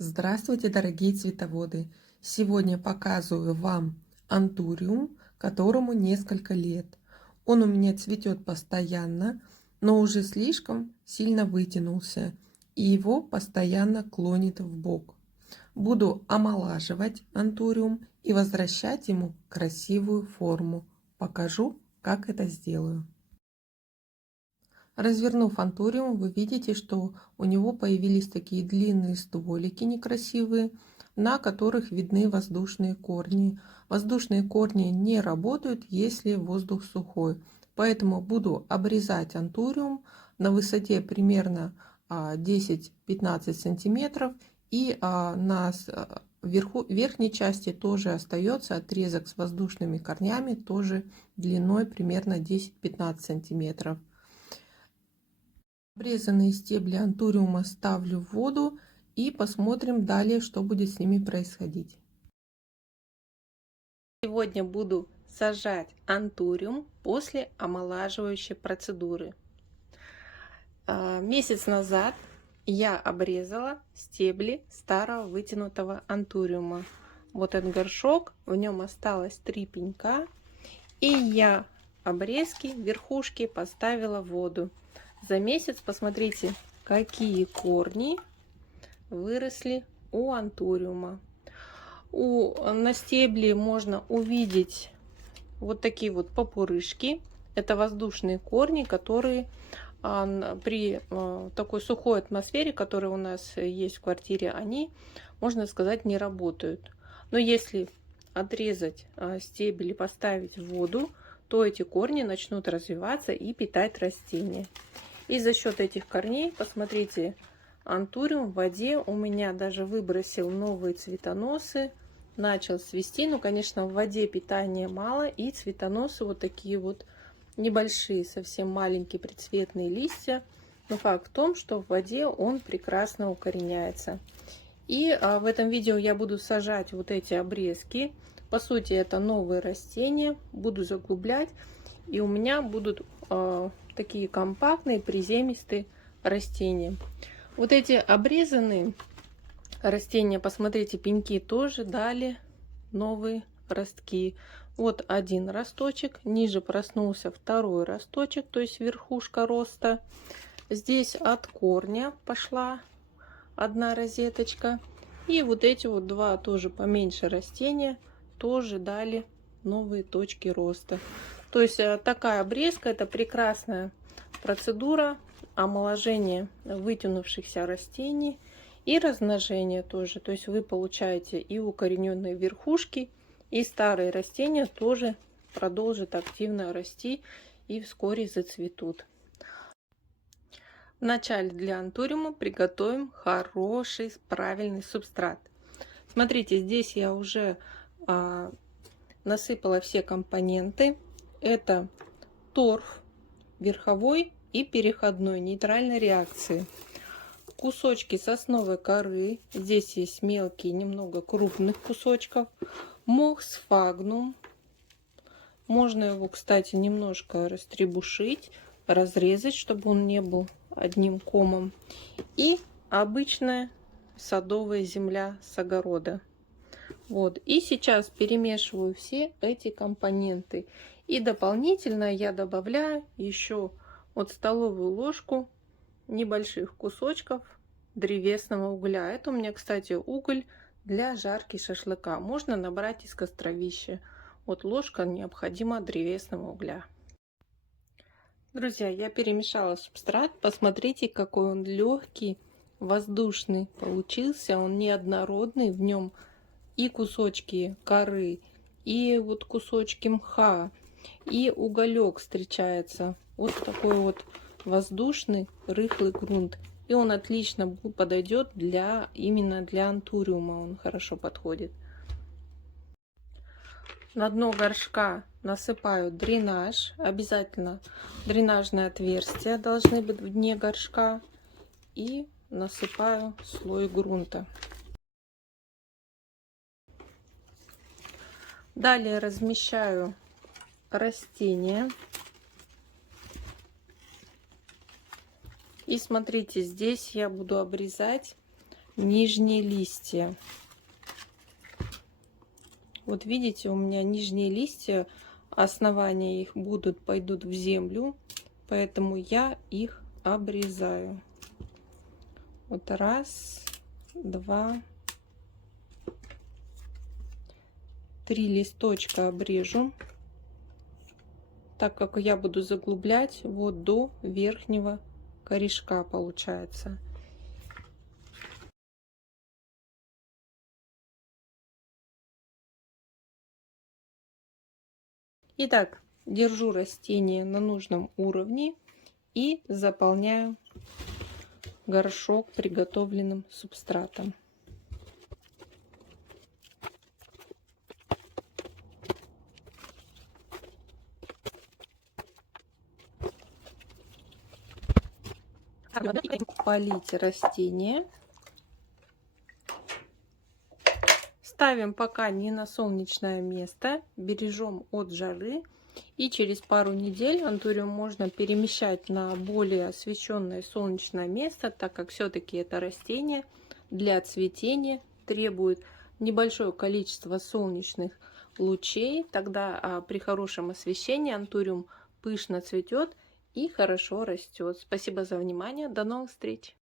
Здравствуйте, дорогие цветоводы! Сегодня показываю вам антуриум, которому несколько лет. Он у меня цветет постоянно, но уже слишком сильно вытянулся, и его постоянно клонит в бок. Буду омолаживать антуриум и возвращать ему красивую форму. Покажу, как это сделаю. Развернув антуриум, вы видите, что у него появились такие длинные стволики некрасивые, на которых видны воздушные корни. Воздушные корни не работают, если воздух сухой. Поэтому буду обрезать антуриум на высоте примерно 10-15 сантиметров. И на верхней части тоже остается отрезок с воздушными корнями, тоже длиной примерно 10-15 сантиметров. Обрезанные стебли антуриума ставлю в воду и посмотрим далее, что будет с ними происходить. Сегодня буду сажать антуриум после омолаживающей процедуры. Месяц назад я обрезала стебли старого вытянутого антуриума. Вот этот горшок, в нем осталось 3 пенька, и я обрезки, верхушки поставила в воду. За месяц посмотрите, какие корни выросли у антуриума. На стебле можно увидеть вот такие вот попурышки. Это воздушные корни, которые при такой сухой атмосфере, которая у нас есть в квартире, они, можно сказать, не работают. Но если отрезать стебель и поставить в воду, то эти корни начнут развиваться и питать растения. И за счет этих корней, посмотрите, антуриум в воде у меня даже выбросил новые цветоносы, начал цвести. Ну, конечно, в воде питания мало, и цветоносы вот такие вот небольшие, совсем маленькие прицветные листья. Но факт в том, что в воде он прекрасно укореняется. И в этом видео я буду сажать вот эти обрезки. По сути, это новые растения. Буду заглублять, и у меня будут такие компактные приземистые растения. Вот эти обрезанные растения, посмотрите, пеньки тоже дали новые ростки. Вот один росточек, ниже проснулся второй росточек, то есть верхушка роста. Здесь от корня пошла одна розеточка. И вот эти вот два тоже поменьше растения тоже дали новые точки роста. То есть такая обрезка — это прекрасная процедура омоложения вытянувшихся растений и размножения тоже. То есть вы получаете и укорененные верхушки, и старые растения тоже продолжат активно расти и вскоре зацветут. Вначале для антуриума приготовим хороший, правильный субстрат. Смотрите, здесь я уже насыпала все компоненты. Это торф верховой и переходной нейтральной реакции. Кусочки сосновой коры. Здесь есть мелкие, немного крупных кусочков. Мох сфагнум. Можно его, кстати, немножко растребушить, разрезать, чтобы он не был одним комом. И обычная садовая земля с огорода. Вот. И сейчас перемешиваю все эти компоненты. И дополнительно я добавляю еще вот столовую ложку небольших кусочков древесного угля. Это у меня, кстати, уголь для жарки шашлыка. Можно набрать из костровища. Вот ложка необходима древесного угля. Друзья, я перемешала субстрат. Посмотрите, какой он легкий, воздушный получился. Он неоднородный. В нем и кусочки коры, и вот кусочки мха, и уголек встречается. Вот такой вот воздушный, рыхлый грунт. И он отлично подойдет именно для антуриума. Он хорошо подходит. На дно горшка насыпаю дренаж. Обязательно дренажные отверстия должны быть в дне горшка. И насыпаю слой грунта. Далее размещаю растения. И смотрите, здесь я буду обрезать нижние листья. Вот видите, у меня нижние листья, основания их пойдут в землю, поэтому я их обрезаю. Вот раз, два, три листочка обрежу, так как я буду заглублять вот до верхнего корешка, получается. Итак, держу растение на нужном уровне и заполняю горшок приготовленным субстратом. Полить растение. Ставим пока не на солнечное место, бережем от жары. И через пару недель антуриум можно перемещать на более освещенное солнечное место, так как все-таки это растение для цветения требует небольшое количество солнечных лучей. Тогда при хорошем освещении антуриум пышно цветет и хорошо растет. Спасибо за внимание. До новых встреч!